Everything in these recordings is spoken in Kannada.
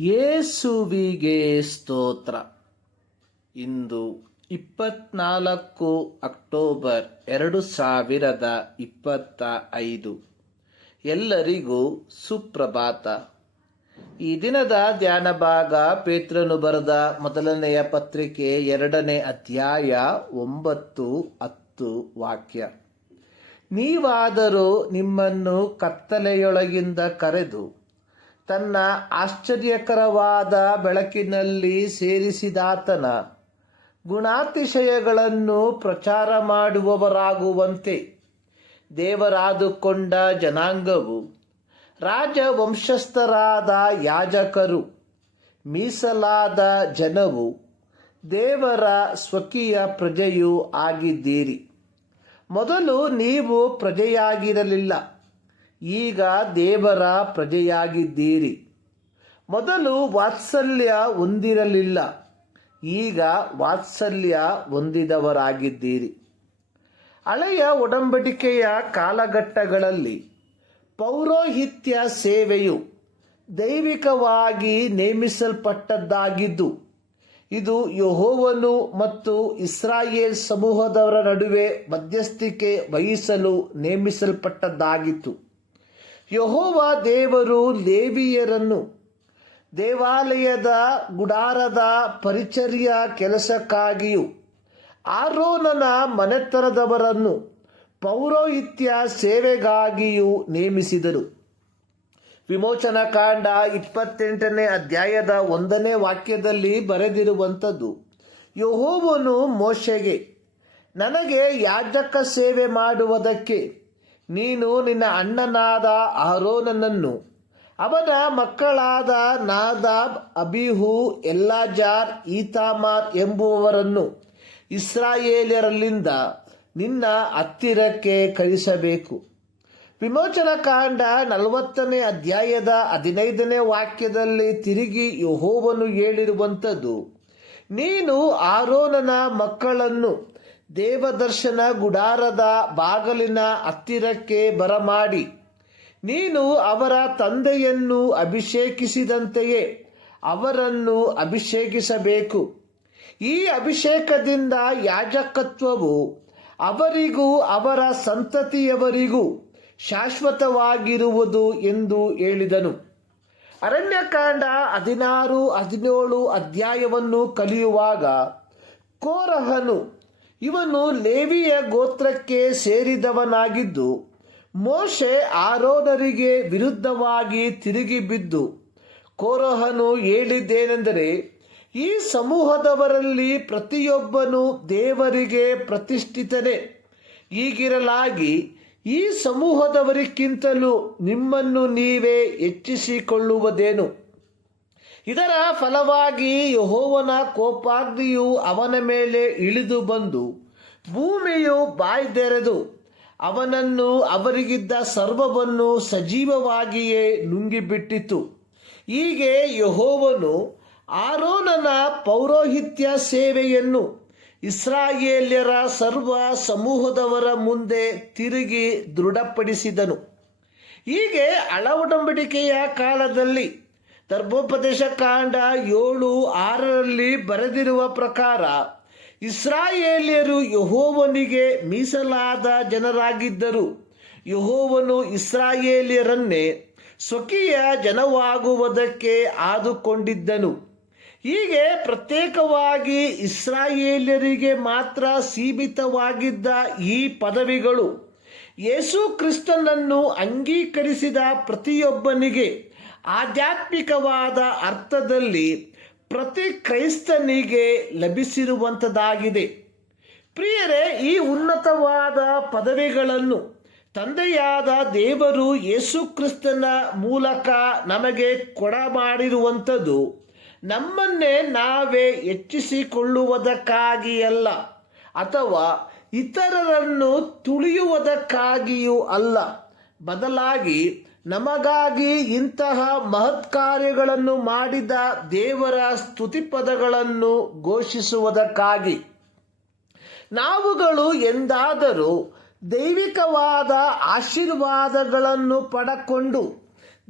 ಯೇಸುವಿಗೆ ಸ್ತೋತ್ರ. ಇಂದು ಇಪ್ಪತ್ನಾಲ್ಕು ಅಕ್ಟೋಬರ್ ಎರಡು ಸಾವಿರದ ಇಪ್ಪತ್ತ ಐದು. ಎಲ್ಲರಿಗೂ ಸುಪ್ರಭಾತ. ಈ ದಿನದ ಧ್ಯಾನ ಭಾಗ ಪೇತ್ರನು ಬರೆದ ಮೊದಲನೆಯ ಪತ್ರಿಕೆ ಎರಡನೇ ಅಧ್ಯಾಯ ಒಂಬತ್ತು ಹತ್ತು ವಾಕ್ಯ. ನೀವಾದರೂ ನಿಮ್ಮನ್ನು ಕತ್ತಲೆಯೊಳಗಿಂದ ಕರೆದು ತನ್ನ ಆಶ್ಚರ್ಯಕರವಾದ ಬೆಳಕಿನಲ್ಲಿ ಸೇರಿಸಿದಾತನ. ಗುಣಾತಿಶಯಗಳನ್ನು ಪ್ರಚಾರ ಮಾಡುವವರಾಗುವಂತೆ ದೇವರಾದುಕೊಂಡ ಜನಾಂಗವು. ರಾಜವಂಶಸ್ಥರಾದ ಯಾಜಕರು, ಮೀಸಲಾದ ಜನವು ದೇವರ ಸ್ವಕೀಯ ಪ್ರಜೆಯೂ ಆಗಿದ್ದೀರಿ. ಮೊದಲು ನೀವು ಪ್ರಜೆಯಾಗಿರಲಿಲ್ಲ. ಈಗ ದೇವರ ಪ್ರಜೆಯಾಗಿದ್ದೀರಿ. ಮೊದಲು ವಾತ್ಸಲ್ಯ ಹೊಂದಿರಲಿಲ್ಲ. ಈಗ ವಾತ್ಸಲ್ಯ ಹೊಂದಿದವರಾಗಿದ್ದೀರಿ. ಹಳೆಯ ಒಡಂಬಡಿಕೆಯ ಕಾಲಘಟ್ಟಗಳಲ್ಲಿ ಪೌರೋಹಿತ್ಯ ಸೇವೆಯು ದೈವಿಕವಾಗಿ ನೇಮಿಸಲ್ಪಟ್ಟದ್ದಾಗಿದ್ದು, ಇದು ಯಹೋವನು ಮತ್ತು ಇಸ್ರಾಯೇಲ್ ಸಮೂಹದವರ ನಡುವೆ ಮಧ್ಯಸ್ಥಿಕೆ ವಹಿಸಲು ನೇಮಿಸಲ್ಪಟ್ಟದ್ದಾಗಿತ್ತು. ಯಹೋವ ದೇವರು ಲೇವಿಯರನ್ನು ದೇವಾಲಯದ ಗುಡಾರದ ಪರಿಚರ್ಯ ಕೆಲಸಕ್ಕಾಗಿಯೂ ಆರೋನನ ಮನೆತನದವರನ್ನು ಪೌರೋಹಿತ್ಯ ಸೇವೆಗಾಗಿಯೂ ನೇಮಿಸಿದರು. ವಿಮೋಚನಾ ಕಾಂಡ ಇಪ್ಪತ್ತೆಂಟನೇ ಅಧ್ಯಾಯದ ಒಂದನೇ ವಾಕ್ಯದಲ್ಲಿ ಬರೆದಿರುವಂಥದ್ದು, ಯಹೋವನು ಮೋಶೆಗೆ, ನನಗೆ ಯಾಜಕ ಸೇವೆ ಮಾಡುವುದಕ್ಕೆ ನೀನು ನಿನ್ನ ಅಣ್ಣನಾದ ಆರೋನನನ್ನು. ಅವನ ಮಕ್ಕಳಾದ ನಾದಾಬ್, ಅಬಿಹು, ಎಲ್ಲಾಜಾರ್, ಈತಾಮಾರ್ ಎಂಬುವವರನ್ನು ಇಸ್ರಾಯೇಲ್ಯರಲ್ಲಿಂದ ನಿನ್ನ ಹತ್ತಿರಕ್ಕೆ ಕಳಿಸಬೇಕು ವಿಮೋಚನ ಕಾಂಡ ನಲವತ್ತನೇ ಅಧ್ಯಾಯದ ಹದಿನೈದನೇ ವಾಕ್ಯದಲ್ಲಿ ತಿರುಗಿ ಯಹೋವನು ಹೇಳಿರುವಂಥದ್ದು, ನೀನು ಆರೋನನ ಮಕ್ಕಳನ್ನು ದೇವದರ್ಶನ ಗುಡಾರದ ಬಾಗಲಿನ ಹತ್ತಿರಕ್ಕೆ ಬರಮಾಡಿ. ನೀನು ಅವರ ತಂದೆಯನ್ನು ಅಭಿಷೇಕಿಸಿದಂತೆಯೇ ಅವರನ್ನು ಅಭಿಷೇಕಿಸಬೇಕು. ಈ ಅಭಿಷೇಕದಿಂದ ಯಾಜಕತ್ವವು ಅವರಿಗೂ ಅವರ ಸಂತತಿಯವರಿಗೂ ಶಾಶ್ವತವಾಗಿರುವುದು ಎಂದು ಹೇಳಿದನು. ಅರಣ್ಯಕಾಂಡ ಹದಿನಾರು, ಹದಿನೇಳು ಅಧ್ಯಾಯವನ್ನು ಕಲಿಯುವಾಗ ಕೋರಹನು ಇವನು ಲೇವಿಯ ಗೋತ್ರಕ್ಕೆ ಸೇರಿದವನಾಗಿದ್ದು, ಮೋಶೆ ಆರೋನರಿಗೆ ವಿರುದ್ಧವಾಗಿ ತಿರುಗಿ ಬಿದ್ದು, ಕೋರಹನು ಹೇಳಿದ್ದೇನೆಂದರೆ, ಈ ಸಮೂಹದವರಲ್ಲಿ ಪ್ರತಿಯೊಬ್ಬನು ದೇವರಿಗೆ ಪ್ರತಿಷ್ಠಿತನೇ. ಹೀಗಿರಲಾಗಿ ಈ ಸಮೂಹದವರಿಗಿಂತಲೂ ನಿಮ್ಮನ್ನು ನೀವೇ ಹೆಚ್ಚಿಸಿಕೊಳ್ಳುವುದೇನು? ಇದರ ಫಲವಾಗಿ ಯಹೋವನ ಕೋಪಾಗ್ನಿಯು ಅವನ ಮೇಲೆ ಇಳಿದು ಬಂದು ಭೂಮಿಯು ಬಾಯ್ದೆರೆದು ಅವನನ್ನು ಅವರಿಗಿದ್ದ ಸರ್ವವನ್ನು ಸಜೀವವಾಗಿಯೇ ನುಂಗಿಬಿಟ್ಟಿತು. ಹೀಗೆ ಯಹೋವನು ಆರೋನನ ಪೌರೋಹಿತ್ಯ ಸೇವೆಯನ್ನು ಇಸ್ರಾಯೇಲ್ಯರ ಸರ್ವ ಸಮೂಹದವರ ಮುಂದೆ ತಿರುಗಿ ದೃಢಪಡಿಸಿದನು. ಹೀಗೆ ಅಳವಡಂಬಡಿಕೆಯ ಕಾಲದಲ್ಲಿ ಧರ್ಮೋಪದೇಶ ಕಾಂಡ ಏಳು ಆರರಲ್ಲಿ ಬರೆದಿರುವ ಪ್ರಕಾರ, ಇಸ್ರಾಯೇಲಿಯರು ಯಹೋವನಿಗೆ ಮೀಸಲಾದ ಜನರಾಗಿದ್ದರು. ಯಹೋವನು ಇಸ್ರಾಯೇಲಿಯರನ್ನೇ ಸ್ವಕೀಯ ಜನವಾಗುವುದಕ್ಕೆ ಆದುಕೊಂಡಿದ್ದನು. ಹೀಗೆ ಪ್ರತ್ಯೇಕವಾಗಿ ಇಸ್ರಾಯೇಲಿಯರಿಗೆ ಮಾತ್ರ ಸೀಮಿತವಾಗಿದ್ದ ಈ ಪದವಿಗಳು, ಯೇಸು ಕ್ರಿಸ್ತನನ್ನು ಅಂಗೀಕರಿಸಿದ ಪ್ರತಿಯೊಬ್ಬನಿಗೆ ಆಧ್ಯಾತ್ಮಿಕವಾದ ಅರ್ಥದಲ್ಲಿ ಪ್ರತಿ ಕ್ರೈಸ್ತನಿಗೆ ಲಭಿಸಿರುವಂಥದ್ದಾಗಿದೆ. ಪ್ರಿಯರೇ, ಈ ಉನ್ನತವಾದ ಪದವಿಗಳನ್ನು ತಂದೆಯಾದ ದೇವರು ಯೇಸು ಕ್ರಿಸ್ತನ ಮೂಲಕ ನಮಗೆ ಕೊಡ ಮಾಡಿರುವಂಥದ್ದು ನಮ್ಮನ್ನೇ ನಾವೇ ಹೆಚ್ಚಿಸಿಕೊಳ್ಳುವುದಕ್ಕಾಗಿ ಅಲ್ಲ ಅಥವಾ ಇತರರನ್ನು ತುಳಿಯುವುದಕ್ಕಾಗಿಯೂ ಅಲ್ಲ. ಬದಲಾಗಿ ನಮಗಾಗಿ ಇಂತಹ ಮಹತ್ ಕಾರ್ಯಗಳನ್ನು ಮಾಡಿದ ದೇವರ ಸ್ತುತಿಪದಗಳನ್ನು ಘೋಷಿಸುವುದಕ್ಕಾಗಿ. ನಾವುಗಳು ಎಂದಾದರೂ ದೈವಿಕವಾದ ಆಶೀರ್ವಾದಗಳನ್ನು ಪಡಕೊಂಡು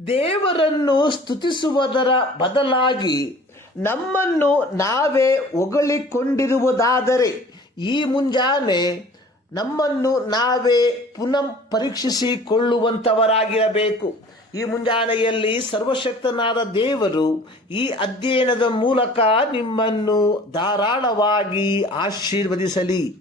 ದೇವರನ್ನು ಸ್ತುತಿಸುವುದರ ಬದಲಾಗಿ ನಮ್ಮನ್ನು ನಾವೇ ಹೊಗಳಿಕೊಂಡಿರುವುದಾದರೆ ಈ ಮುಂಜಾನೆ ನಮ್ಮನ್ನು ನಾವೇ ಪುನಃ ಪರೀಕ್ಷಿಸಿಕೊಳ್ಳುವಂಥವರಾಗಿರಬೇಕು ಈ ಮುಂಜಾನೆಯಲ್ಲಿ ಸರ್ವಶಕ್ತನಾದ ದೇವರು ಈ ಅಧ್ಯಯನದ ಮೂಲಕ ನಿಮ್ಮನ್ನು ಧಾರಾಳವಾಗಿ ಆಶೀರ್ವದಿಸಲಿ.